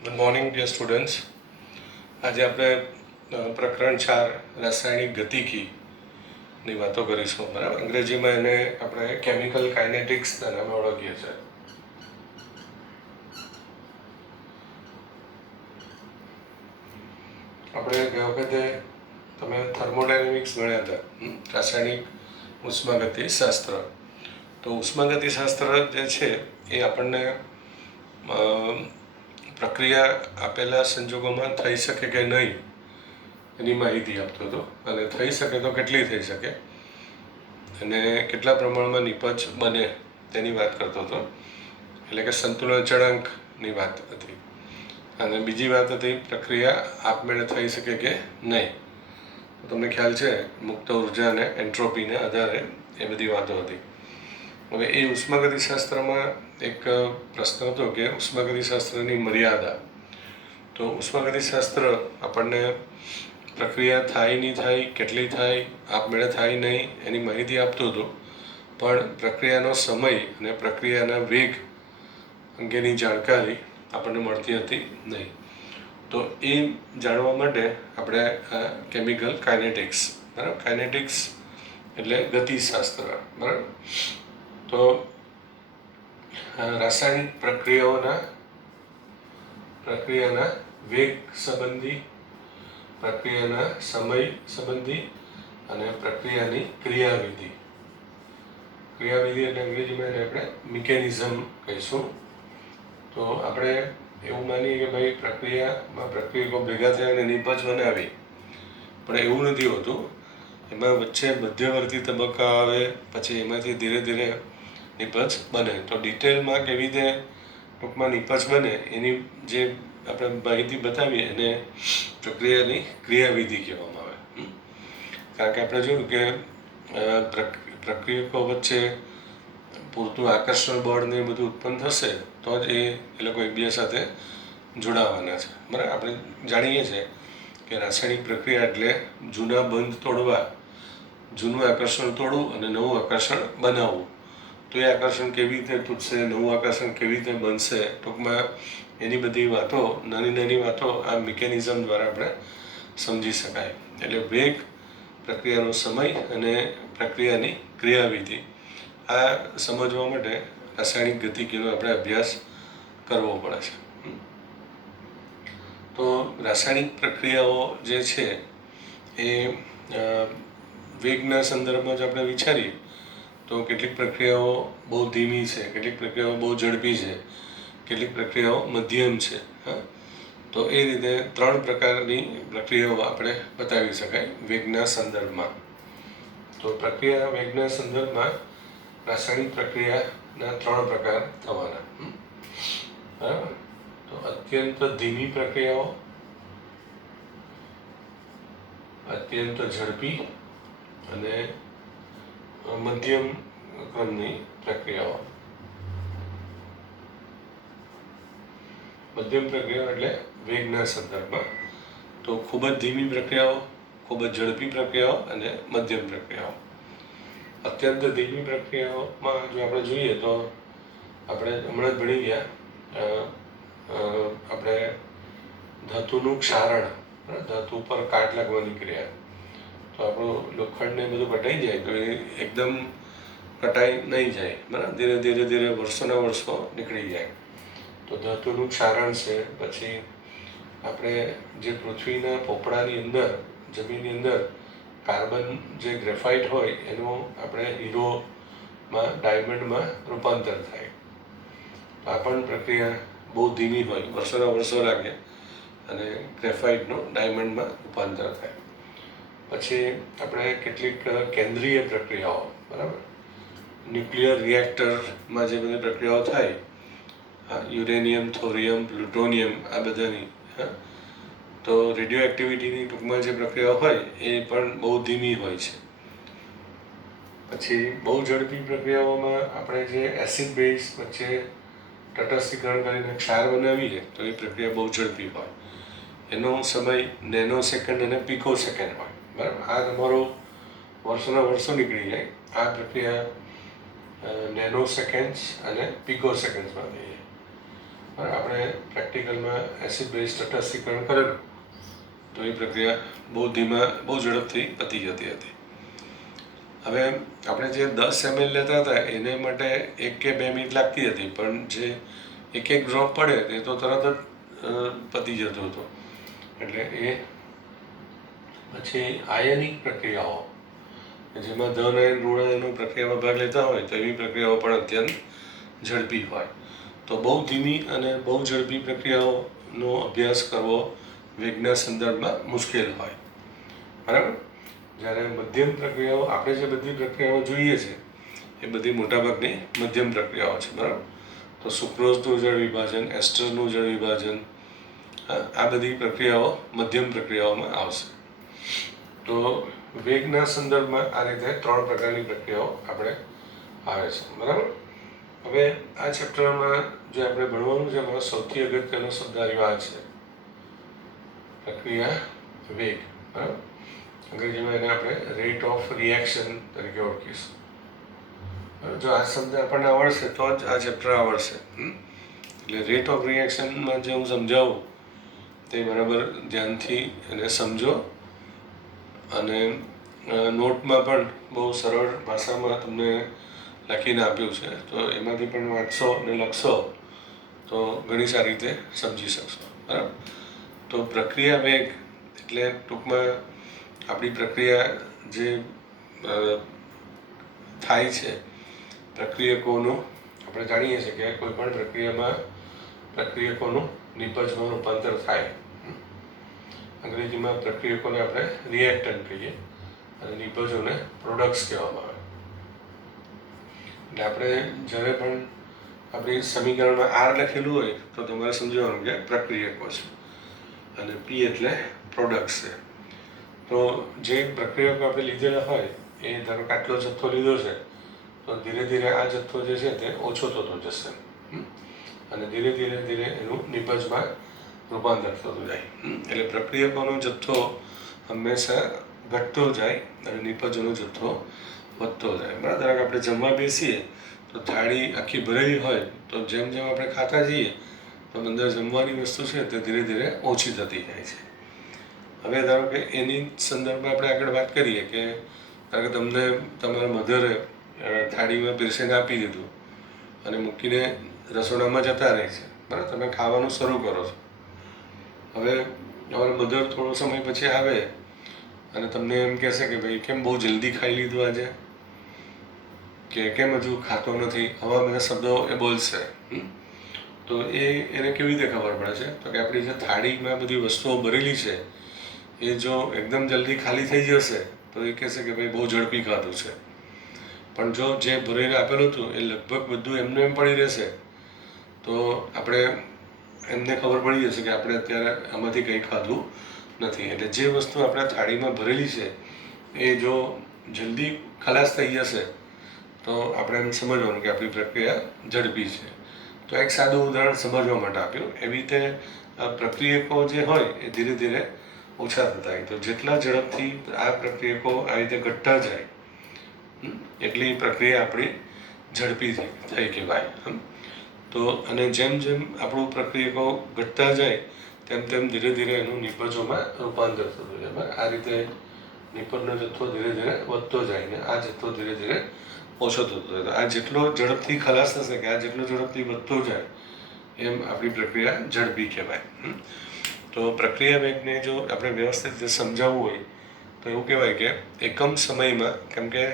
Good morning dear students. આજે આપણે પ્રકરણ 4 રાસાયણિક ગતિકીની વાતો કરીશું. બરાબર, અંગ્રેજીમાં એને આપણે કેમિકલ કાઇનેટિક્સના નામે ઓળખીએ છીએ. આપણે ગયા વખતે તમે થર્મોડાયનેમિક્સ ભણ્યા હતા, રાસાયણિક ઉષ્માગતિશાસ્ત્ર. તો ઉષ્માગતિશાસ્ત્ર જે છે એ આપણને પ્રક્રિયા આપેલા સંજોગોમાં થઈ શકે કે નહીં એની માહિતી આપતો હતો, અને થઈ શકે તો કેટલી થઈ શકે અને કેટલા પ્રમાણમાં નિપજ બને તેની વાત કરતો હતો. એટલે કે સંતુલન અચળાંકની વાત હતી. અને બીજી વાત હતી પ્રક્રિયા આપમેળે થઈ શકે કે નહીં. તમને ખ્યાલ છે મુક્ત ઉર્જા અને એન્ટ્રોપીને આધારે એ બધી વાતો હતી. હવે એ ઉષ્માગતિશાસ્ત્રમાં એક પ્રશ્ન હતો કે ઉષ્માગતિશાસ્ત્રની મર્યાદા. તો ઉષ્માગતિશાસ્ત્ર આપણને પ્રક્રિયા થાય નહીં થાય, કેટલી થાય, આપમેળે થાય નહીં એની માહિતી આપતું હતું, પણ પ્રક્રિયાનો સમય અને પ્રક્રિયાના વેગ અંગેની જાણકારી આપણને મળતી હતી નહીં. તો એ જાણવા માટે આપણે કેમિકલ કાઇનેટિક્સ, બરાબર, કાઇનેટિક્સ એટલે ગતિશાસ્ત્ર, બરાબર. તો રાસાયણિક પ્રક્રિયાના વેગ સંબંધી, પ્રક્રિયાના સમય સંબંધી અને પ્રક્રિયાની ક્રિયાવિધિ એટલે અંગ્રેજીમાં આપણે મિકેનિઝમ કહીશું. તો આપણે એવું માનીએ કે ભાઈ પ્રક્રિયકો ભેગા થયા અને નિપજ બનાવી, પણ એવું નથી હોતું. એમાં વચ્ચે મધ્યવર્તી તબક્કા આવે, પછી એમાંથી ધીરે ધીરે નિપજ બને. તો ડિટેલમાં કેવી રીતે ટૂંકમાં નિપજ બને એની જે આપણે માહિતી બતાવીએ એને પ્રક્રિયાની ક્રિયાવિધિ કહેવામાં આવે. કારણ કે આપણે જોયું કે પ્રક્રિયકો વચ્ચે પૂરતું આકર્ષણ બળ ને બધું ઉત્પન્ન થશે તો જ એ લોકો એકબીજા સાથે જોડાવાના છે. બરાબર, આપણે જાણીએ છીએ કે રાસાયણિક પ્રક્રિયા એટલે જૂના બંધ તોડવા, જૂનું આકર્ષણ તોડવું અને નવું આકર્ષણ બનાવવું. તો એ આકર્ષણ કેવી રીતે તૂટશે, નવું આકર્ષણ કેવી રીતે બનશે, ટૂંકમાં એની બધી વાતો, નાની નાની વાતો આ મિકેનિઝમ દ્વારા આપણે સમજી શકાય. એટલે વેગ, પ્રક્રિયાનો સમય અને પ્રક્રિયાની ક્રિયાવિધિ, આ સમજવા માટે રાસાયણિક ગતિકીનો આપણે અભ્યાસ કરવો પડે છે. તો રાસાયણિક પ્રક્રિયાઓ જે છે એ વેગના સંદર્ભમાં જ આપણે વિચારીએ તો કેટલીક પ્રક્રિયાઓ બહુ ધીમી છે, કેટલીક પ્રક્રિયાઓ બહુ ઝડપી છે, કેટલીક પ્રક્રિયાઓ મધ્યમ છે. તો એ રીતે 3 પ્રકારની પ્રક્રિયાઓ આપણે બતાવી શકાય વેગના સંદર્ભમાં. તો પ્રક્રિયા વેગના સંદર્ભમાં રાસાયણિક પ્રક્રિયાના 3 પ્રકાર થવાના. બરાબર. તો અત્યંત ધીમી પ્રક્રિયાઓ, અત્યંત ઝડપી અને મધ્યમ ક્રમની પ્રક્રિયાઓ. મધ્યમ પ્રક્રિયાઓ એટલે વેગના સંદર્ભમાં. તો ખૂબ જ ધીમી પ્રક્રિયાઓ, ખૂબ જ ઝડપી પ્રક્રિયાઓ અને મધ્યમ પ્રક્રિયાઓ. અત્યંત ધીમી પ્રક્રિયાઓમાં જો આપણે જોઈએ તો આપણે હમણાં જ ભણી ગયા આપણે ધાતુનું ક્ષારણ, ધાતુ પર કાટ લાગવાની ક્રિયા. તો આપણું લોખંડને બધું કટાઈ જાય તો એ એકદમ કટાઈ નહીં જાય, બરાબર, ધીરે ધીરે ધીરે વર્ષોના વર્ષો નીકળી જાય. તો ધાતુનું ક્ષારણ છે. પછી આપણે જે પૃથ્વીના પોપડાની અંદર, જમીનની અંદર કાર્બન જે ગ્રેફાઇટ હોય એનું આપણે હીરોમાં, ડાયમંડમાં રૂપાંતર થાય. આ પણ પ્રક્રિયા બહુ ધીમી હોય, વર્ષોના વર્ષો લાગે અને ગ્રેફાઇટનું ડાયમંડમાં રૂપાંતર થાય. પછી આપણે કેટલીક કેન્દ્રીય પ્રક્રિયાઓ, બરાબર, ન્યુક્લિયર રિએક્ટરમાં જે બધી પ્રક્રિયાઓ થાય, યુરેનિયમ, થોરિયમ, પ્લુટોનિયમ, આ બધાની, તો રેડિયો એક્ટિવિટીની ટૂંકમાં જે પ્રક્રિયાઓ હોય એ પણ બહુ ધીમી હોય છે. પછી બહુ ઝડપી પ્રક્રિયાઓમાં આપણે જે એસિડ બેઝ વચ્ચે તટસ્થીકરણ કરીને ક્ષાર બનાવીએ તો એ પ્રક્રિયા બહુ ઝડપી હોય. એનો સમય નેનો સેકન્ડ અને પિકો સેકન્ડ હોય, બરાબર. આ તમારો વર્ષોના વર્ષો નીકળી જાય. આ પ્રક્રિયા નેનો સેકન્ડ્સ અને પિકો સેકન્ડ્સમાં થઈ જાય. આપણે પ્રેક્ટિકલમાં એસિડ બેઝ તટસ્થીકરણ કરેલું તો એ પ્રક્રિયા બહુ ઝડપથી પતી જતી હતી. હવે આપણે જે 10 ml લેતા હતા એને માટે 1 કે 2 મિનિટ લાગતી હતી, પણ જે એક ડ્રોપ પડે એ તો તરત જ પતી જતો હતો. એટલે એ પછી આયનિક પ્રક્રિયાઓ જેમાં ધન આયન ઋણ આયનનો પ્રક્રિયામાં ભાગ લેતા હોય તો એવી પ્રક્રિયાઓ પણ અત્યંત ઝડપી હોય. તો બહુ ધીમી અને બહુ ઝડપી પ્રક્રિયાઓનો અભ્યાસ કરવો વેગના સંદર્ભમાં મુશ્કેલ હોય, બરાબર. જ્યારે મધ્યમ પ્રક્રિયાઓ, આપણે જે બધી પ્રક્રિયાઓ જોઈએ છે એ બધી મોટાભાગની મધ્યમ પ્રક્રિયાઓ છે, બરાબર. તો સુક્રોઝનું જળ વિભાજન, એસ્ટરનું જળ વિભાજન, આ બધી પ્રક્રિયાઓ મધ્યમ પ્રક્રિયાઓમાં આવશે. તો વેગના સંદર્ભમાં આ રીતે 3 પ્રકારની પ્રક્રિયાઓ આપણે આવે છે, બરાબર. હવે આ ચેપ્ટરમાં જે આપણે ભણવાનું છે એમાં સૌથી અગત્યનો શબ્દ આવ્યો આ છે પ્રક્રિયા વેગ, બરાબર. અંગ્રેજીમાં એને આપણે રેટ ઓફ રિએક્શન તરીકે ઓળખીશું. જો આ શબ્દ આપણને આવડશે તો જ આ ચેપ્ટર આવડશે. એટલે રેટ ઓફ રિએક્શનમાં જે હું સમજાવું તે બરાબર ધ્યાનથી એને સમજો, અને નોટમાં પણ બહુ સરળ ભાષામાં તમને લખીને આપ્યું છે, તો એમાંથી પણ વાંચશો અને લખશો તો ઘણી સારી રીતે સમજી શકશો, બરાબર. તો પ્રક્રિયા વેગ એટલે ટૂંકમાં આપણી પ્રક્રિયા જે થાય છે, પ્રક્રિયકોનું, આપણે જાણીએ છીએ કે કોઈ પણ પ્રક્રિયામાં પ્રક્રિયકોનું નિપજમાં રૂપાંતર થાય. અંગ્રેજીમાં પ્રક્રિયકોને આપણે રિએક્ટન્ટ કહીએ અને નિપજોને પ્રોડક્ટ્સ કહેવામાં આવે. એટલે આપણે જ્યારે પણ આપણી સમીકરણમાં આર લખેલું હોય તો તમારે સમજવાનું કે પ્રક્રિયકો છે અને પી એટલે પ્રોડક્ટ્સ છે. તો જે પ્રક્રિયકો આપણે લીધેલા હોય એ ધારો કે આટલો જથ્થો લીધો છે તો ધીરે ધીરે આ જથ્થો જે છે તે ઓછો થતો જશે અને ધીરે ધીરે એનું નિપજમાં રૂપાંતર થતું જાય. એટલે પ્રક્રિયકોનો જથ્થો હંમેશા ઘટતો જાય અને નિપજોનો જથ્થો વધતો જાય, બરાબર. આપણે જમવા બેસીએ તો થાળી આખી ભરેલી હોય તો જેમ જેમ આપણે ખાતા જઈએ તો અંદર જમવાની વસ્તુ છે તે ધીરે ધીરે ઓછી થતી જાય છે. હવે ધારો કે એની સંદર્ભમાં આપણે આગળ વાત કરીએ કે ધારો કે તમને તમારા મધરે થાળીમાં પીરસીને આપી દીધું અને મૂકીને રસોડામાં જતા રહે છે, બરાબર. તમે ખાવાનું શરૂ કરો છો. હવે તમારા મધર થોડો સમય પછી આવે અને તમને એમ કહેશે કે ભાઈ કેમ બહુ જલ્દી ખાઈ લીધું આજે, કે કેમ હજુ ખાતો નથી, આવા બધા શબ્દો એ બોલશે. તો એને કેવી રીતે ખબર પડે છે તો કે આપણી જે થાળીમાં બધી વસ્તુઓ ભરેલી છે એ જો એકદમ જલ્દી ખાલી થઈ જશે તો એ કહેશે કે ભાઈ બહુ ઝડપી ખાધું છે. પણ જો જે ભરીને આપેલું હતું એ લગભગ બધું એમને એમ પડી રહેશે તો આપણે એમને ખબર પડી જશે કે આપણે અત્યારે આમાંથી કંઈ ખાધું નથી. એટલે જે વસ્તુ આપણા થાળીમાં ભરેલી છે એ જો જલ્દી ખલાસ થઈ જશે તો આપણે એમ સમજવાનું કે આપણી પ્રક્રિયા ઝડપી છે. તો એક સાદું ઉદાહરણ સમજવા માટે આપ્યું. એવી રીતે પ્રક્રિયકો જે હોય એ ધીરે ધીરે ઓછા થતા હોય. તો જેટલા ઝડપથી આ પ્રક્રિયકો આ રીતે ઘટતા જાય એટલી પ્રક્રિયા આપણી ઝડપી થઈ કહેવાય. તો અને જેમ જેમ આપણું પ્રક્રિયકો ઘટતા જાય તેમ તેમ ધીરે ધીરે એનું નિપજોમાં રૂપાંતર થતું જાય. આ રીતે નિપજનો જથ્થો ધીરે ધીરે વધતો જાય ને આ જથ્થો ધીરે ધીરે ઓછો થતો જાય. આ જેટલો ઝડપથી ખલાસ થશે કે આ જેટલો ઝડપથી વધતો જાય એમ આપણી પ્રક્રિયા ઝડપી કહેવાય. તો પ્રક્રિયા વેગને જો આપણે વ્યવસ્થિત રીતે સમજાવવું હોય તો એવું કહેવાય કે એકમ સમયમાં, કેમ કે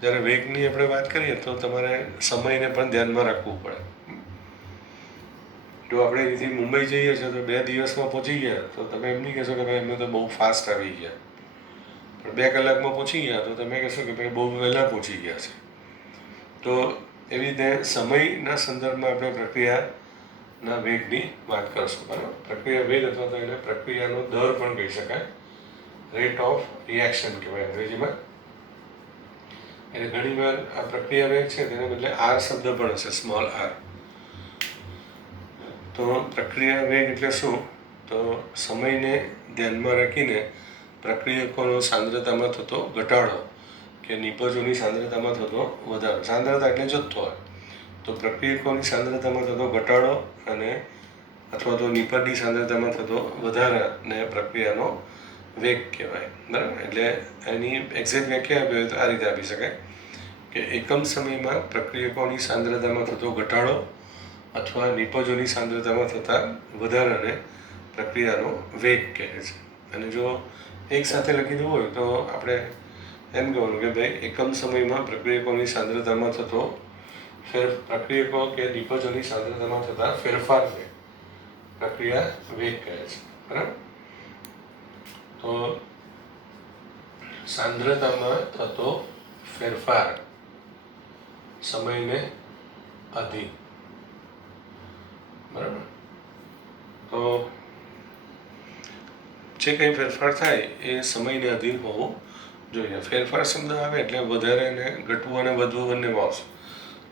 જ્યારે વેગની આપણે વાત કરીએ તો તમારે સમયને પણ ધ્યાનમાં રાખવું પડે. જો આપણે અહીંથી મુંબઈ જઈએ છીએ તો 2 દિવસમાં પહોંચી ગયા તો તમે એમ નહીં કહેશો કે ભાઈ અમે તો બહુ ફાસ્ટ આવી ગયા, પણ 2 કલાકમાં પહોંચી ગયા તો તમે કહેશો કે ભાઈ બહુ વહેલા પહોંચી ગયા છે. તો એવી રીતે સમયના સંદર્ભમાં આપણે પ્રક્રિયાના વેગની વાત કરશું, બરાબર. પ્રક્રિયા વેગ અથવા તો એને પ્રક્રિયાનો દર પણ કહી શકાય, રેટ ઓફ રિએક્શન કહેવાય અંગ્રેજીમાં. એટલે ઘણીવાર આ પ્રક્રિયા વેગ છે તેને બદલે આર શબ્દ પણ હશે, સ્મોલ આર. તો પ્રક્રિયા વેગ એટલે શું? તો સમયને ધ્યાનમાં રાખીને પ્રક્રિયકોનો સાંદ્રતામાં થતો ઘટાડો કે નિપજોની સાંદ્રતામાં થતો વધારો. સાંદ્રતા એટલે જથ્થો હોય. તો પ્રક્રિયકોની સાંદ્રતામાં થતો ઘટાડો અને અથવા તો નિપજની સાંદ્રતામાં થતો વધારાને પ્રક્રિયાનો વેગ કહેવાય. બરાબર, એટલે એની એક્ઝેક્ટ વ્યાખ્યા આપી હોય તો આ રીતે આપી શકાય કે એકમ સમયમાં પ્રક્રિયકોની સાંદ્રતામાં થતો ઘટાડો અથવા નિપજોની સાંદ્રતામાં થતા વધારાને પ્રક્રિયાનો વેગ કહે છે. અને જો એક સાથે લખી દેવું હોય તો આપણે એમ કહેવાનું કે ભાઈ એકમ સમયમાં પ્રક્રિયકોની સાંદ્રતામાં થતો પ્રક્રિયકો કે નિપજોની સાંદ્રતામાં થતા ફેરફારને પ્રક્રિયા વેગ કહે છે. બરાબર, તો સાંદ્રતામાં થતો ફેરફાર સમયને આધીન. બરાબર, તો જે કંઈ ફેરફાર થાય એ સમયને આધીન હોવું જોઈએ. ફેરફાર શબ્દ આવે એટલે વધારે ને ઘટવું અને વધવું બંને આવશે.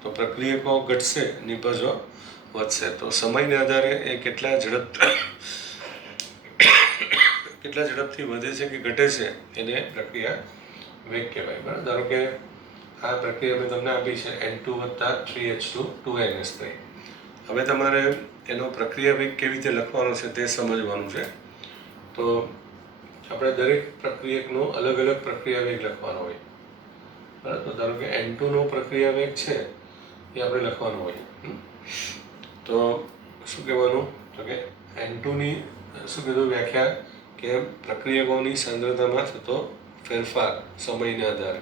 તો પ્રક્રિયકો ઘટશે, નિપજો વધશે. તો સમયને આધારે એ કેટલા ઝડપથી વધે છે કે ઘટે છે એને પ્રક્રિયા વેગ કહેવાય. બરાબર, ધારો કે આ પ્રક્રિયા મેં તમને આપી છે N2 + 3H2 2NH3. હવે તમારે એનો પ્રક્રિયા વેગ કેવી રીતે લખવાનો છે તે સમજવાનું છે. તો આપણે દરેક પ્રક્રિયકનો અલગ અલગ પ્રક્રિયા વેગ લખવાનો હોય. બરાબર, તો ધારો કે N2 નો પ્રક્રિયા વેગ છે એ આપણે લખવાનો હોય. તો શું કહેવાનું, તો કે N2ની શું કીધું વ્યાખ્યા કે પ્રક્રિયકોની સાંદ્રતામાં થતો ફેરફાર સમયને આધારે.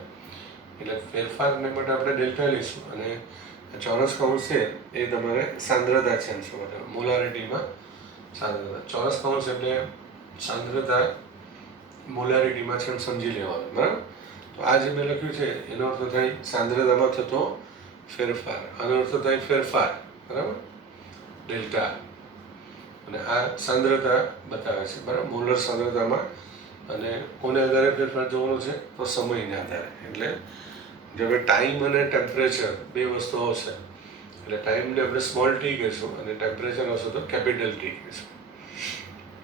એટલે ફેરફારને માટે આપણે ડેલ્ટા લઈશું અને ચોરસ કૌંસ છે એ તમારે સાંદ્રતા છે શું માટે મોલારિટીમાં સાંદ્રતા. ચોરસ કૌંસ એટલે સાંદ્રતા મોલારિટીમાં છે સમજી લેવાનું. બરાબર, તો આ જે મેં લખ્યું છે એનો અર્થ થાય સાંદ્રતામાં થતો ફેરફાર, આનો અર્થ થાય ફેરફાર. બરાબર, ડેલ્ટા, અને આ સાંદ્રતા બતાવે છે. બરાબર, મોલર સાંદ્રતામાં, અને કોને આધારે ફેરફાર જોવાનો છે તો સમયને આધારે. એટલે જો હવે ટાઈમ અને ટેમ્પરેચર બે વસ્તુ આવશે એટલે ટાઈમને આપણે સ્મોલ ટી કહીશું અને ટેમ્પરેચર આવશે તો કેપિટલ ટી કહીશું.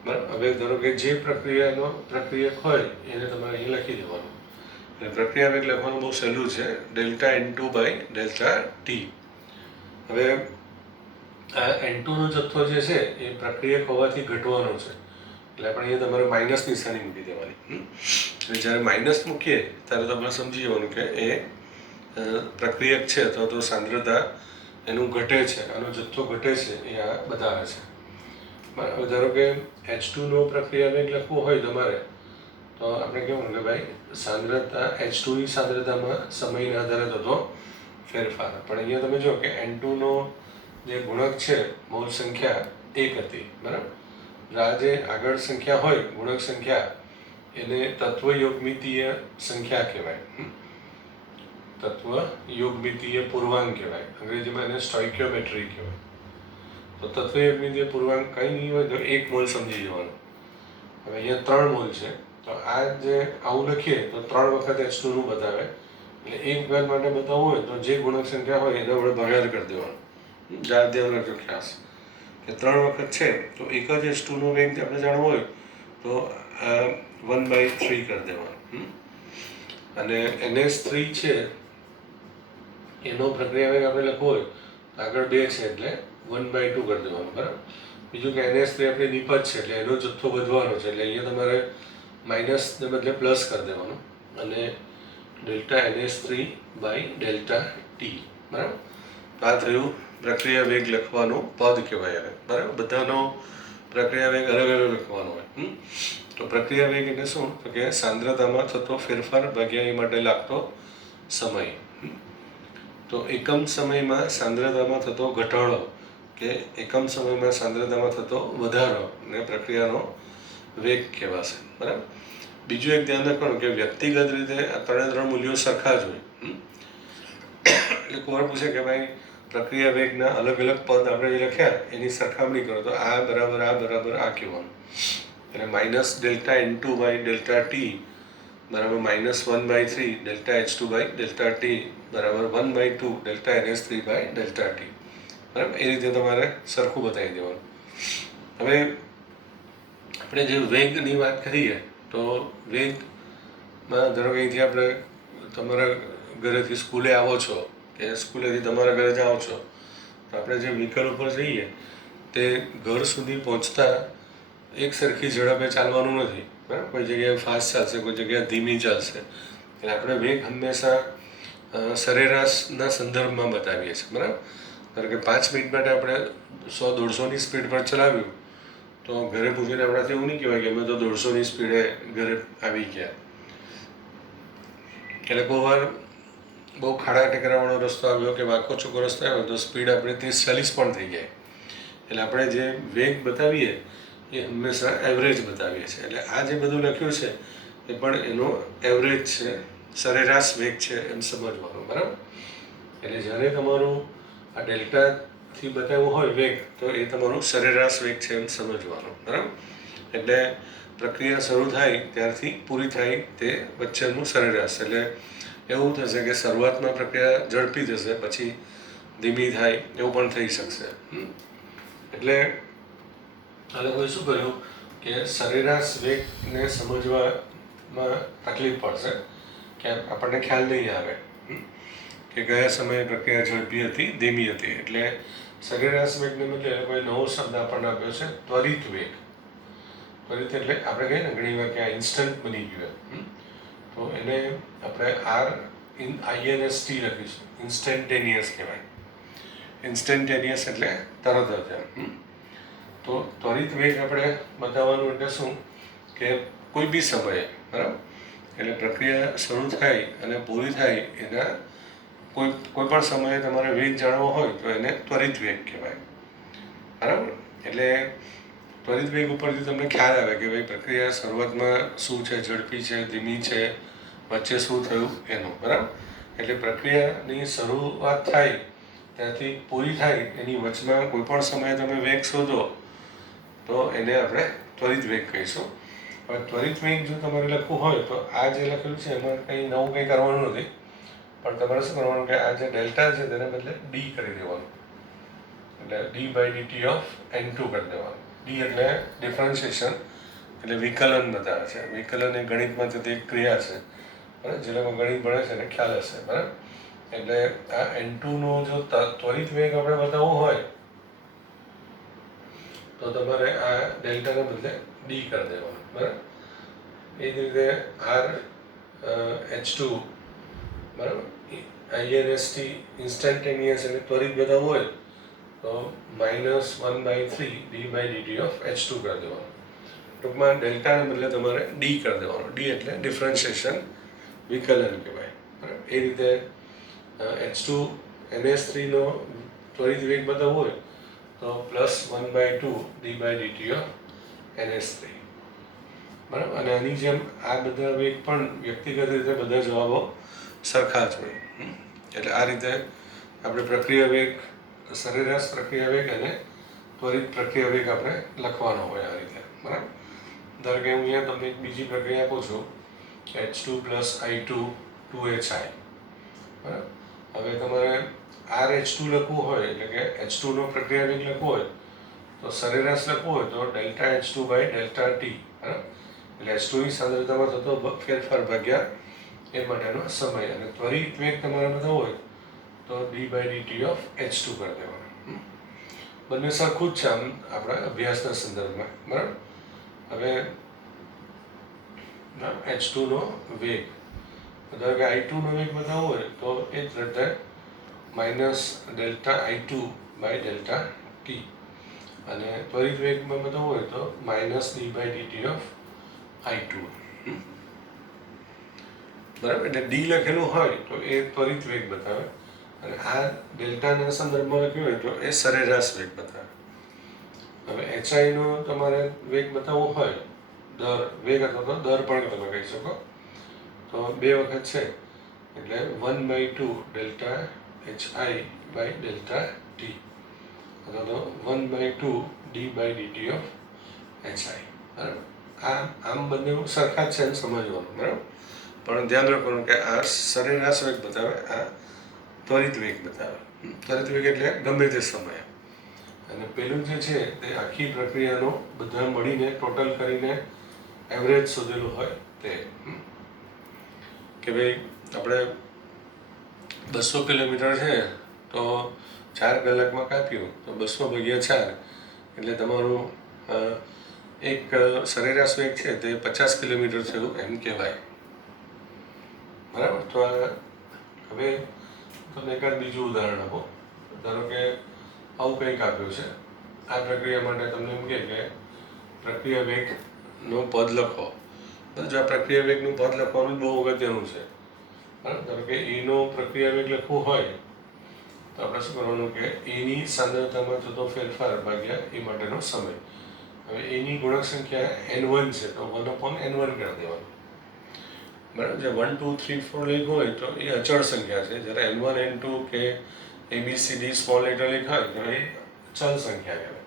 બરાબર, હવે ધારો કે જે પ્રક્રિયક હોય એને તમારે અહીં લખી દેવાનું. એટલે પ્રક્રિયા વેગ લખવાનું બહુ સહેલું છે, N2/Δt. હવે આ N2નો જથ્થો જે છે એ પ્રક્રિયક હોવાથી ઘટવાનો છે એટલે આપણે અહીંયા તમારે માઇનસ નિશાની મૂકી દેવાની. એટલે જ્યારે માઇનસ મૂકીએ ત્યારે તમારે સમજી જવાનું કે એ પ્રક્રિયક છે અથવા તો સાંદ્રતા એનું ઘટે છે, આનો જથ્થો ઘટે છે એ આ બતાવે છે. બરાબર, ધારો કે H2નો પ્રક્રિયા વેગ લખવું હોય તમારે તો આપણે કહેવાનું કે ભાઈ સાંદ્રતા H2ની સાંદ્રતામાં સમયના આધારે થતો ફેરફાર. પણ અહીંયા તમે જો કે N2નો જે ગુણક છે મોલ સંખ્યા 1 હતી. બરાબર, આ જે આગળ સંખ્યા હોય ગુણક સંખ્યા એને તત્વયોગમિતીય સંખ્યા કહેવાય. તત્વયોગમિતીય પૂર્ણાંક કહેવાય, અંગ્રેજીમાં એને સ્ટોઇકિયોમેટ્રી કહેવાય. તો તત્વયોગમિતીય પૂર્ણાંક કંઈ નહીં હોય તો 1 મોલ સમજી જવાનું. હવે અહીંયા 3 મોલ છે તો આ જે આવું લખીએ તો 3 વખત H2નું બતાવે. એટલે એક વખત માટે બતાવવું હોય તો જે ગુણક સંખ્યા હોય એના વડે ભાગાકાર કરી દેવાનું. ધ્યાન રાખજો ખાસ કે 3 વખત છે તો એક જ H2નો વેગ આપણે જાણવો હોય તો 1/3 કરી દેવાનું. અને NH3 છે એનો પ્રક્રિયા વેગ આપણે લખવો હોય તો આગળ 2 છે એટલે 1/2 કરી દેવાનું. બરાબર, બીજું કે NH3 આપણી નિપજ છે એટલે એનો જથ્થો વધવાનો છે એટલે અહીંયા તમારે માઇનસને બદલે પ્લસ કરી દેવાનું અને ΔNH3/Δt. બરાબર, તો આ થયું પ્રક્રિયા વેગ લખવાનું પદ કહેવાય એને. બરાબર, બધાનો પ્રક્રિયા વેગ અલગ અલગ લખવાનો હોય. તો પ્રક્રિયા વેગ એટલે શું, તો કે સાંદ્રતામાં થતો ફેરફાર ભાગ્યા એ માટે લાગતો સમય. તો એકમ સમયમાં સાંદ્રતામાં થતો ઘટાડો કે એકમ સમયમાં સાંદ્રતામાં થતો વધારો ને પ્રક્રિયાનો વેગ કહેવાશે. બરાબર, બીજું એક ધ્યાન રાખવાનું કે વ્યક્તિગત રીતે આ 3 મૂલ્યો સરખા જ હોય. એટલે કોણ પૂછે કે ભાઈ પ્રક્રિયા વેગના અલગ અલગ પદ આપણે જે લખ્યા એની સરખામણી કરો તો આ બરાબર આ બરાબર આ કહેવાનું. એટલે -ΔN2/Δt બરાબર -1/3 ΔH2/Δt બરાબર 1/2 ΔNH3/Δt. બરાબર, એ રીતે તમારે સરખું બતાવી દેવાનું. હવે આપણે જે વેગની વાત કરીએ તો વેગમાં ધારો કે અહીંથી આપણે તમારા ઘરેથી સ્કૂલે આવો છો કે સ્કૂલેથી તમારા ઘરે જાઓ છો તો આપણે જે વ્હીકલ ઉપર જઈએ તે ઘર સુધી પહોંચતા એક સરખી ઝડપે ચાલવાનું નથી, બરાબર. કોઈ જગ્યાએ ફાસ્ટ ચાલશે, કોઈ જગ્યાએ ધીમી ચાલશે. એટલે આપણે વેગ હંમેશા સરેરાશના સંદર્ભમાં બતાવીએ છીએ, બરાબર. કારણ કે 5 મિનિટ માટે આપણે 100-150ની સ્પીડ પર ચલાવ્યું તો ઘરે પૂછીને આપણાથી એવું નહીં કહેવાય કે અમે તો 150ની સ્પીડે ઘરે આવી ગયા. એટલે કોઈ વાર બહુ ખાડા ટેકરાવાળો રસ્તો આવ્યો કે વાંકો ચોખ્ખો રસ્તો આવ્યો તો સ્પીડ આપણે 30-40 પણ થઈ જાય. એટલે આપણે જે વેગ બતાવીએ એ હંમેશા એવરેજ બતાવીએ છીએ. એટલે આ જે બધું લખ્યું છે એ પણ એનો એવરેજ છે, સરેરાશ વેગ છે એમ સમજવાનું, બરાબર. એટલે જ્યારે તમારું આ ડેલ્ટાથી બતાવ્યું હોય વેગ તો એ તમારું સરેરાશ વેગ છે એમ સમજવાનું, બરાબર. એટલે પ્રક્રિયા શરૂ થાય ત્યારથી પૂરી થાય તે વચ્ચેનું સરેરાશ. એટલે એવું થશે કે શરૂઆતમાં પ્રક્રિયા ઝડપી થશે, પછી ધીમી થાય, એવું પણ થઈ શકશે. એટલે આ લોકોએ શું કર્યું કે સરેરાશ વેગને સમજવામાં તકલીફ પડશે કે આપણને ખ્યાલ નહીં આવે કે કયા સમયે પ્રક્રિયા ઝડપી હતી, ધીમી હતી. એટલે સરેરાશ વેગને બદલે કોઈ નવો શબ્દ આપણને આપ્યો છે, ત્વરિત વેગ. ત્વરિત એટલે આપણે કહીએ ને ઘણી વાર કે આ ઇન્સ્ટન્ટ બની ગયું, તો એને આપણે INST લખીશું, ઇન્સ્ટન્ટેનિયસ કહેવાય. ઇન્સ્ટન્ટેનિયસ એટલે તરત જ. તો ત્વરિત વેગ આપણે બતાવવાનું એટલે શું કે કોઈ બી સમયે, બરાબર. એટલે પ્રક્રિયા શરૂ થાય અને પૂરી થાય એના કોઈ પણ સમયે તમારે વેગ જાણવો હોય તો એને ત્વરિત વેગ કહેવાય, બરાબર. એટલે ત્વરિત વેગ ઉપરથી તમને ખ્યાલ આવે કે ભાઈ પ્રક્રિયા શરૂઆતમાં શું છે, ઝડપી છે, ધીમી છે, વચ્ચે શું થયું એનું, બરાબર. એટલે પ્રક્રિયાની શરૂઆત થાય ત્યાંથી પૂરી થાય એની વચમાં કોઈ પણ સમયે તમે વેગ શોધો તો એને આપણે ત્વરિત વેગ કહીશું. હવે ત્વરિત વેગ જો તમારે લખવું હોય તો આ જે લખેલું છે એમાં કંઈ નવું કંઈ કરવાનું નથી, પણ તમારે શું કરવાનું કે આ જે ડેલ્ટા છે તેને બદલે ડી કરી દેવાનું. એટલે d/dt ઓફ n2 કરી દેવાનું. ડી એટલે ડિફરન્શિએશન, એટલે વિકલન બતાવે છે. વિકલન એ ગણિતમાં થતી એક ક્રિયા છે, બરાબર. જે લોકો ગણિત ભણે છે એને ખ્યાલ હશે, બરાબર. એટલે આ n2નો જો ત્વરિત વેગ આપણે બતાવવો હોય તો તમારે આ ડેલ્ટાને બદલે ડી કરી દેવાનું, બરાબર. એ જ રીતે RH2, બરાબર. INST ઇન્સ્ટન્ટેનિયસ એટલે ત્વરિત બતાવવું હોય તો -1/3 d/dt ઓફ H2 કરી દેવાનું. ટૂંકમાં ડેલ્ટાને બદલે તમારે ડી કરી દેવાનું. ડી એટલે ડિફરન્શિએશન, વિકલન કહેવાય, બરાબર. એ રીતે H2NH3નો ત્વરિત વેગ બતાવવો હોય તો +1/2 d/dt ઓફ NH3, બરાબર. અને આની જેમ આ બધા વેગ પણ વ્યક્તિગત રીતે બધા જવાબો સરખા જ હોય. એટલે આ રીતે આપણે પ્રક્રિયા વેગ, સરેરાશ પ્રક્રિયા વેગ અને ત્વરિત પ્રક્રિયા વેગ આપણે લખવાનો હોય આ રીતે, બરાબર. ધારો કે હું અહીંયા તમને એક બીજી પ્રક્રિયા આપું છું, H2 + I2 2HI, બરાબર. હવે તમારે RH2 લખવું હોય એટલે કે H2નો પ્રક્રિયા વેગ લખવો હોય તો સરેરાશ લખવું હોય તો ΔH2/ΔT, બરાબર. એટલે H2ની સાંદ્રતામાં થતો ફેરફાર ભાગ્યા એ માટેનો સમય. અને ત્વરિત વેગ તમારે બતાવવો હોય તો d/dt ઓફ H2 કરી દેવાનું. બંને સરખું જ છે આમ આપણા અભ્યાસના સંદર્ભમાં, બરાબર. હવે H2નો વેગ, ધારો કે I2નો વેગ બતાવવો હોય તો એ જ રીતે -ΔI2/ΔT, અને ત્વરિત વેગમાં બતાવવું હોય તો -d/dt ઓફ I2, બરાબર. એટલે ડી લખેલું હોય તો એ ત્વરિત વેગ બતાવે અને આ ડેલ્ટાના સંદર્ભમાં લખ્યું હોય તો એ સરેરાશ વેગ બતાવે. હવે HIનો તમારે વેગ બતાવવો હોય, વેગ અથવા તો દર પણ તમે કહી શકો, તો 2 વખત છે એટલે 1/2 ΔHI/ΔT અથવા તો 1/2 d/dt ઓફ HI, બરાબર. આમ બંને સરખા જ છે એમ સમજવાનું, બરાબર. પણ ધ્યાન રાખવાનું કે આ સરેરાશ વેગ બતાવે, આ ત્વરિત વેગ બતાવે. ત્વરિત વેગ એટલે ગમે તે સમયે, અને પેલું જે છે તે આખી પ્રક્રિયાનો બધા મળીને ટોટલ કરીને એવરેજ શોધેલું હોય તે. કે ભાઈ આપણે 200 કિલોમીટર છે તો 4 કલાકમાં કાપ્યું તો 200/4 એટલે તમારું એક સરેરાશ વેગ છે તે 50 કિલોમીટર થયું એમ કહેવાય. બરાબર. તો હવે તમને એકાદ બીજું ઉદાહરણ આપો. ધારો કે આવું કંઈક આપ્યું છે. આ પ્રક્રિયા માટે તમને એમ કે પ્રક્રિયા વેગનો પદ લખો. જો આ પ્રક્રિયા વેગનું પદ લખવાનું બહુ અગત્યનું છે. બરાબર. ધારો કે એનો પ્રક્રિયા વેગ લખવું હોય તો આપણે શું કરવાનું કે એની સાંદ્રતામાં થતો ફેરફાર ભાગ્યા એ માટેનો સમય. હવે એની ગુણક સંખ્યા n1 છે તો 1/n1 કરી દેવાનું. બરાબર. જે 1 2 3 4 લખ્યું હોય તો એ અચળ સંખ્યા છે. જ્યારે n1 n2 કે ABCD સ્મોલ લેટર લખાય તો એ ચલ સંખ્યા કહેવાય.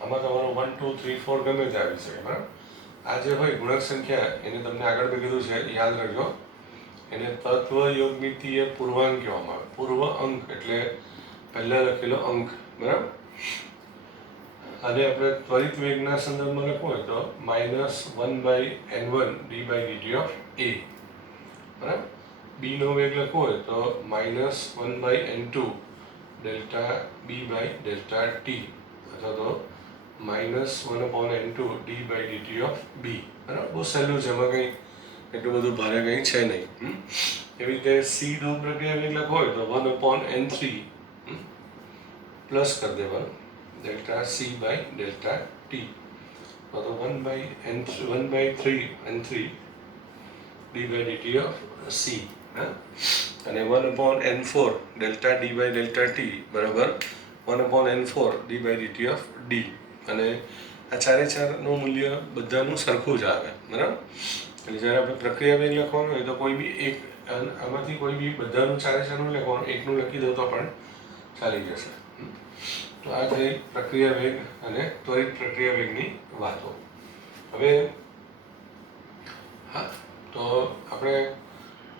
આમાં તમારું 1 2 3 4 ગમે તે આવી શકે. બરાબર. આ જે હોય ગુણક સંખ્યા એને તમને આગળ મેં કીધું છે યાદ રાખજો. એને તત્વ યોગમિતીય પૂર્વાંક કહેવામાં આવે. પૂર્વ અંક એટલે પહેલા લખેલો અંક. બરાબર. અને આપણે ત્વરિત વેગના સંદર્ભમાં લખવું હોય તો -1/n1 d/dt of a. બરાબર. બીનો વેગ લખવો હોય તો -1/n2 ડેલ્ટા b/Δt અથવા તો -1/n2 d/dt of b. બરાબર. બહુ સહેલું છે. એમાં કંઈ એટલું બધું ભારે કંઈ છે નહીં. એવી રીતે સી નો પ્રક્રિયા વેગ લખવો હોય તો 1/n3 પ્લસ કરી દેવાનું ડેલ્ટા c/Δt અથવા તો 1/3 d/dt of c. અને 1/n4 ડેલ્ટા d/Δt બરાબર 1/n4 d/dt of d. અને આ ચારે ચારનું મૂલ્ય બધાનું સરખું જ આવે. બરાબર. એટલે જ્યારે આપણે પ્રક્રિયા વેગ લખવાનું હોય તો કોઈ બી એક આમાંથી કોઈ બી બધાનું ચારે ચારનું લખવાનું, એકનું લખી દો તો પણ ચાલી જશે. તો આ થઈ પ્રક્રિયા વેગ અને ત્વરિત પ્રક્રિયા વેગની વાતો. હવે હા, તો આપણે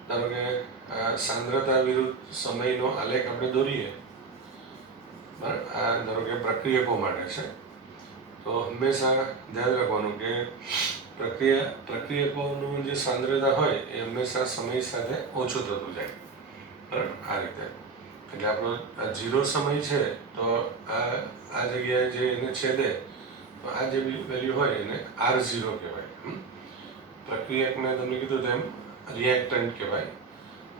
ધારો કે સાંદ્રતા વિરુદ્ધ સમયનો આલેખ આપણે દોરીએ. બરાબર. આ ધારો કે પ્રક્રિયકો માટે છે તો હંમેશા ધ્યાન રાખવાનું કે પ્રક્રિયકોનું જે સાંદ્રતા હોય એ હંમેશા સમય સાથે ઓછું થતું જાય. બરાબર. આ રીતે એટલે આપણો આ 0 સમય છે તો આ જગ્યાએ જે એને છેદે તો આ જે વેલ્યુ હોય એને R0 કહેવાય. પ્રક્રિયકને તમને કીધું તેમ રિએક્ટન્ટ કહેવાય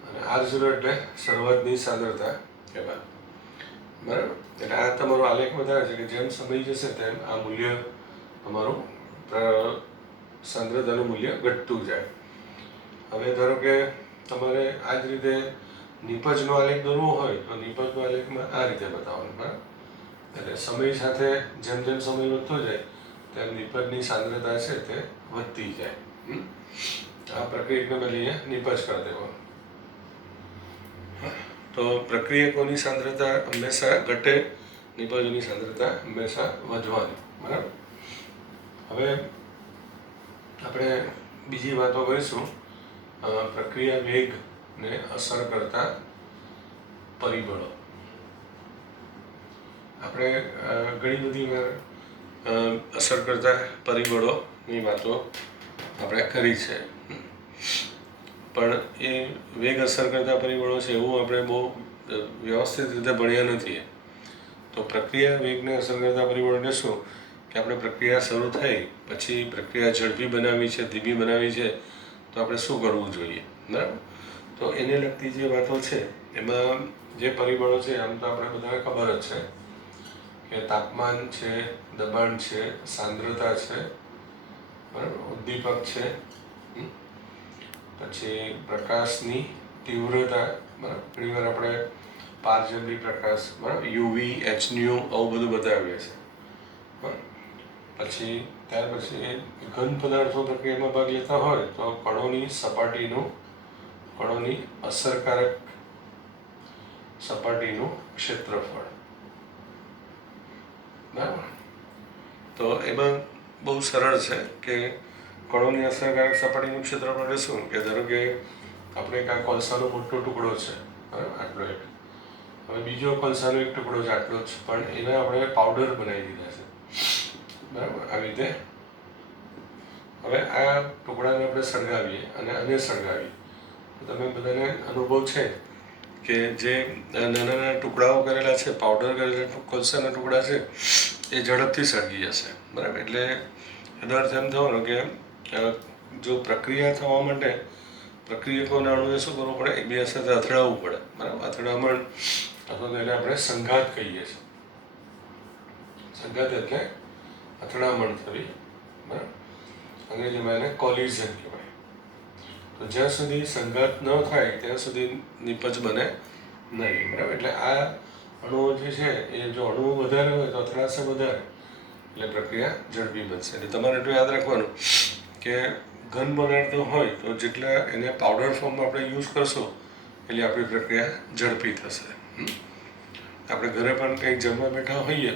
અને R0 એટલે શરૂઆતની સાંદ્રતા કહેવાય. બરાબર. એટલે આ તમારો આલેખ બતાવે છે કે જેમ સમય જશે તેમ આ મૂલ્ય તમારું સાંદ્રતાનું મૂલ્ય ઘટતું જાય. હવે ધારો કે તમારે આ જ રીતે નિપજનો આલેખ દોરવો હોય તો નિપજનો આલેખમાં આ રીતે બતાવવાનું. બરાબર. એટલે સમય સાથે જેમ જેમ સમય વધતો જાય તેમ નિપજની સાંદ્રતા છે તે વધતી જાય. આ પ્રક્રિયકને પહેલી અહીંયા નિપજ કરી દેવાનું. તો પ્રક્રિયકોની સાંદ્રતા હંમેશા ઘટે, નિપજોની સાંદ્રતા હંમેશા વધવાની. બરાબર. હવે આપણે બીજી વાતો કરીશું પ્રક્રિયા વેગને અસર કરતા પરિબળો. આપણે ઘણી બધી વાર અસર કરતા પરિબળોની વાતો આપણે કરી છે, પણ એ વેગ અસર કરતા પરિબળો છે એવું આપણે બહુ વ્યવસ્થિત રીતે ભણ્યા નથી. તો પ્રક્રિયા વેગને અસર કરતા પરિબળો એટલે શું કે આપણે પ્રક્રિયા શરૂ થઈ પછી પ્રક્રિયા ઝડપી બનાવવી છે, ધીમી બનાવવી છે તો આપણે શું કરવું જોઈએ. બરાબર. તો એને લગતી જે વાતો છે એમાં જે પરિબળો છે આમ તો આપણે બધાને ખબર જ છે કે તાપમાન છે, દબાણ છે, સાંદ્રતા છે, બરાબર, ઉદ્દીપક છે, પછી પ્રકાશની તીવ્રતા. બરાબર. ઘણીવાર આપણે પારજન્મી પ્રકાશ, બરાબર, UV, hν આવું બધું બતાવીએ છીએ. પછી ત્યાર પછી ઘન પદાર્થો પ્રક્રિયામાં ભાગ લેતા હોય તો કણોની અસરકારક સપાટીનું ક્ષેત્રફળ. બરાબર. તો એમાં બહુ સરળ છે કે કણોની અસરકારક સપાટીનું ક્ષેત્રફળ એટલે શું કે ધારો કે આપણે એક આ કોલસાનો મોટો ટુકડો છે, બરાબર, આટલો એક. હવે બીજો કોલસાનો એક ટુકડો છે આટલો જ, પણ એને આપણે પાવડર બનાવી દીધા છે. બરાબર. આવી રીતે હવે આ ટુકડાને આપણે સળગાવીએ અને આને સળગાવીએ તો તમે બધાને અનુભવ છે કે જે નાના નાના ટુકડાઓ કરેલા છે, પાવડર કરેલા કોલસાના ટુકડા છે એ ઝડપથી સળગી જશે. બરાબર, એટલે એનો અર્થ એમ થવાનો કે જો પ્રક્રિયા થવા માટે પ્રક્રિયકોના અણુએ શું કરવું પડે? એકબીજા સાથે અથડાવવું પડે. બરાબર, અથડામણ અથવા તો એને આપણે સંઘાત કહીએ છીએ. સંઘાત એટલે અથડામણ થવી. બરાબર, અંગ્રેજીમાં એને કોલિઝન કહેવાય. તો જ્યાં સુધી સંઘાત ન થાય ત્યાં સુધી નિપજ બને નહીં. બરાબર, એટલે આ અણુઓ જે છે એ જો અણુઓ વધારે હોય તો અથડાશે વધારે, એટલે પ્રક્રિયા ઝડપી બનશે. એટલે તમારે એટલું યાદ રાખવાનું કે ઘન પદાર્થો હોય તો જેટલા એને પાવડર ફોર્મમાં આપણે યુઝ કરશું એટલે આપણી પ્રક્રિયા ઝડપી થશે. આપણે ઘરે પણ કંઈક જમવા બેઠા હોઈએ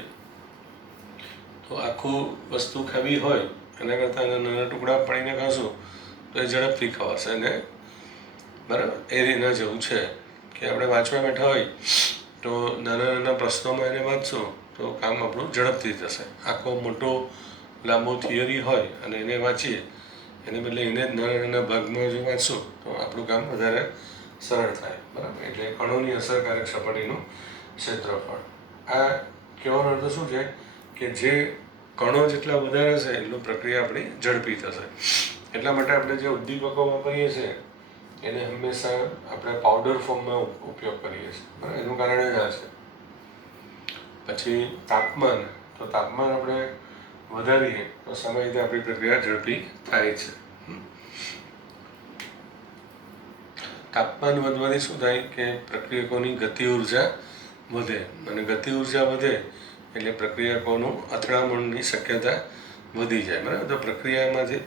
તો આખું વસ્તુ ખાવી હોય એના કરતાં એના નાના ટુકડા પાડીને ખાશું તો એ ઝડપથી ખવાશે. અને બરાબર, એ રીતના જેવું છે કે આપણે વાંચવા બેઠા હોય તો નાના નાના પ્રશ્નોમાં એને વાંચશું તો કામ આપણું ઝડપથી થશે. આખો મોટો લાંબો થિયરી હોય અને એને વાંચીએ એને બદલે એને જ નાના નાના ભાગમાં જો વાંચશું તો આપણું કામ વધારે સરળ થાય. બરાબર, એટલે કણોની અસરકારક સપાટીનું ક્ષેત્રફળ. આ કહેવાનો અર્થ શું છે કે જે કણો જેટલા વધારે છે એટલું પ્રક્રિયા આપણી ઝડપી થશે. એટલા માટે આપણે જે ઉદ્દીપકો વાપરીએ છીએ એને હંમેશા આપણે પાવડર ફોર્મમાં ઉપયોગ કરીએ છીએ. બરાબર, એનું કારણ જ આ છે. પછી તાપમાન, તો તાપમાન આપણે વધારીએ તો સામાન્ય રીતે આપણી પ્રક્રિયા ઝડપી થાય છે. તાપમાન વધવાથી શું થાય કે પ્રક્રિયકોની ગતિ ઉર્જા વધે, અને ગતિ ઉર્જા વધે એટલે પ્રક્રિયકોનું અથડામણની શક્યતા વધી જાય. બરાબર, તો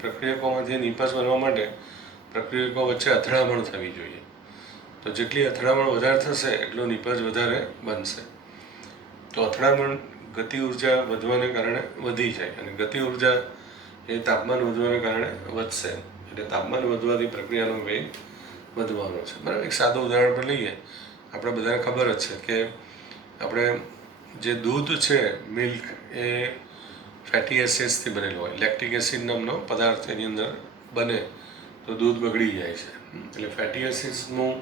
પ્રક્રિયકોમાં જે નિપજ બનવા માટે પ્રક્રિયકો વચ્ચે અથડામણ થવી જોઈએ. તો જેટલી અથડામણ વધારે થશે એટલું નિપજ વધારે બનશે. તો અથડામણ ગતિ ઉર્જા વધવાને કારણે વધી જાય, અને ગતિ ઉર્જા એ તાપમાન વધવાને કારણે વધશે. એટલે તાપમાન વધવાથી પ્રક્રિયાનો વેગ વધવાનો છે. બરાબર, એક સાદું ઉદાહરણ પર લઈએ. આપણે બધાને ખબર જ છે કે આપણે જે દૂધ છે મિલ્ક એ ફેટી એસિડ્સથી બનેલું હોય. લેક્ટિક એસિડ નામનો પદાર્થ એની અંદર બને તો દૂધ બગડી જાય છે. એટલે ફેટી એસિડ્સનું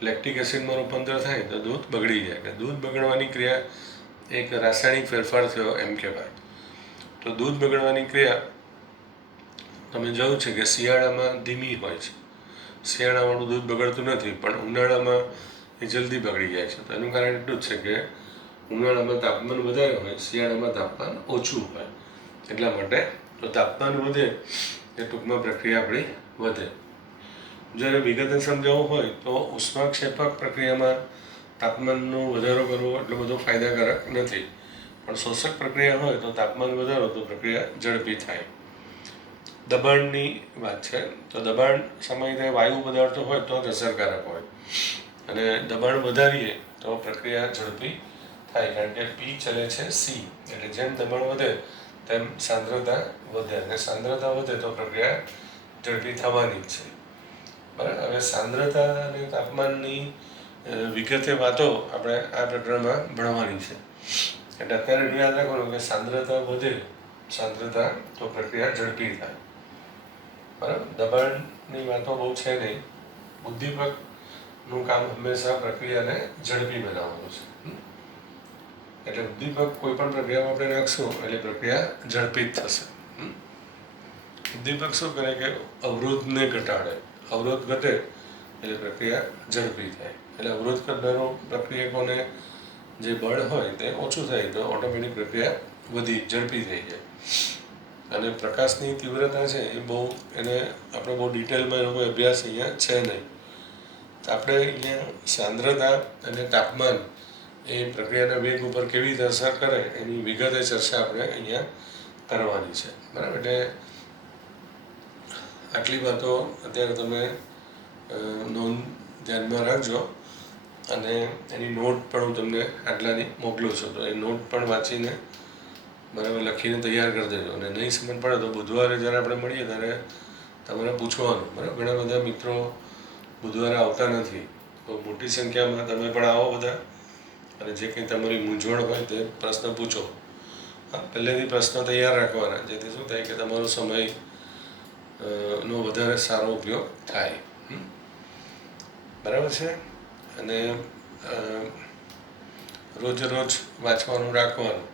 લેક્ટિક એસિડમાં રૂપાંતર થાય તો દૂધ બગડી જાય. એટલે દૂધ બગડવાની ક્રિયા એક રાસાયણિક ફેરફાર થયો એમ કહેવાય. તો દૂધ બગડવાની ક્રિયા તમે જોયું છે કે શિયાળામાં ધીમી હોય છે. શિયાળાવાળું દૂધ બગડતું નથી, પણ ઉનાળામાં એ જલ્દી બગડી જાય છે. તો એનું કારણ એટલું જ છે કે ઉનાળામાં તાપમાન વધારે હોય, શિયાળામાં તાપમાન ઓછું હોય. એટલા માટે તો તાપમાન વધે એ ટૂંકમાં પ્રક્રિયા આપણી વધે. જ્યારે વિગતે સમજાવવું હોય તો ઉષ્માક્ષેપક પ્રક્રિયામાં તાપમાનનો વધારો કરવો એટલો બધો ફાયદાકારક નથી, પણ શોષક પ્રક્રિયા હોય તો તાપમાન વધારો તો પ્રક્રિયા ઝડપી થાય. દબાણની વાત છે તો દબાણ સામાન્ય રીતે વાયુ પદાર્થો હોય તો જ અસરકારક હોય, અને દબાણ વધારીએ તો પ્રક્રિયા ઝડપી થાય, કારણ કે પી ચલે છે સી. એટલે જેમ દબાણ વધે તેમ સાંદ્રતા વધે, અને સાંદ્રતા વધે તો પ્રક્રિયા ઝડપી થવાની જ છે. બરાબર, હવે સાંદ્રતા અને તાપમાનની વિગતે વાતો આપણે આ પ્રકરણમાં ભણવાની છે. એટલે અત્યારે યાદ રાખવાનું કે સાંદ્રતા વધે તો પ્રક્રિયા ઝડપી થાય. બરાબર, દબાણની વાતો બહુ છે નહીં. ઉદ્દીપકનું કામ હંમેશા પ્રક્રિયાને ઝડપી બનાવવાનું છે. એટલે ઉદ્દીપક કોઈ પણ પ્રક્રિયામાં આપણે નાખશું એટલે પ્રક્રિયા ઝડપી જ થશે. ઉદ્દીપક શું કરે કે અવરોધને ઘટાડે. અવરોધ ઘટે એટલે પ્રક્રિયા ઝડપી થાય. એટલે અવરોધ કરનારો પ્રક્રિયકોને જે બળ હોય તે ઓછું થાય તો ઓટોમેટિક પ્રક્રિયા ઝડપી થઈ જાય. અને પ્રકાશની તીવ્રતા છે એ એને આપણે બહુ ડિટેલમાં એનો કોઈ અભ્યાસ અહીંયા છે નહીં. તો આપણે અહીંયા સાંદ્રતા અને તાપમાન એ પ્રક્રિયાના વેગ ઉપર કેવી રીતે અસર કરે એની વિગતે ચર્ચા આપણે અહીંયા કરવાની છે. બરાબર, એટલે આટલી વાતો અત્યારે તમે નોંધ ધ્યાનમાં રાખજો, અને એની નોટ પણ હું તમને આટલાની મોકલું છું. તો એ નોટ પણ વાંચીને બરાબર લખીને તૈયાર કરી દેજો. અને નહીં સમજ પડે તો બુધવારે જ્યારે આપણે મળીએ ત્યારે તમારે પૂછવાનું. બરાબર, ઘણા બધા મિત્રો બુધવારે આવતા નથી, તો મોટી સંખ્યામાં તમે પણ આવો બધા, અને જે કંઈ તમારી મૂંઝવણ હોય તે પ્રશ્ન પૂછો. પહેલેથી પ્રશ્ન તૈયાર રાખવાના, જેથી શું થાય કે તમારો સમય નો વધારે સારો ઉપયોગ થાય. બરાબર છે. અને રોજ વાંચવાનું રાખવાનું.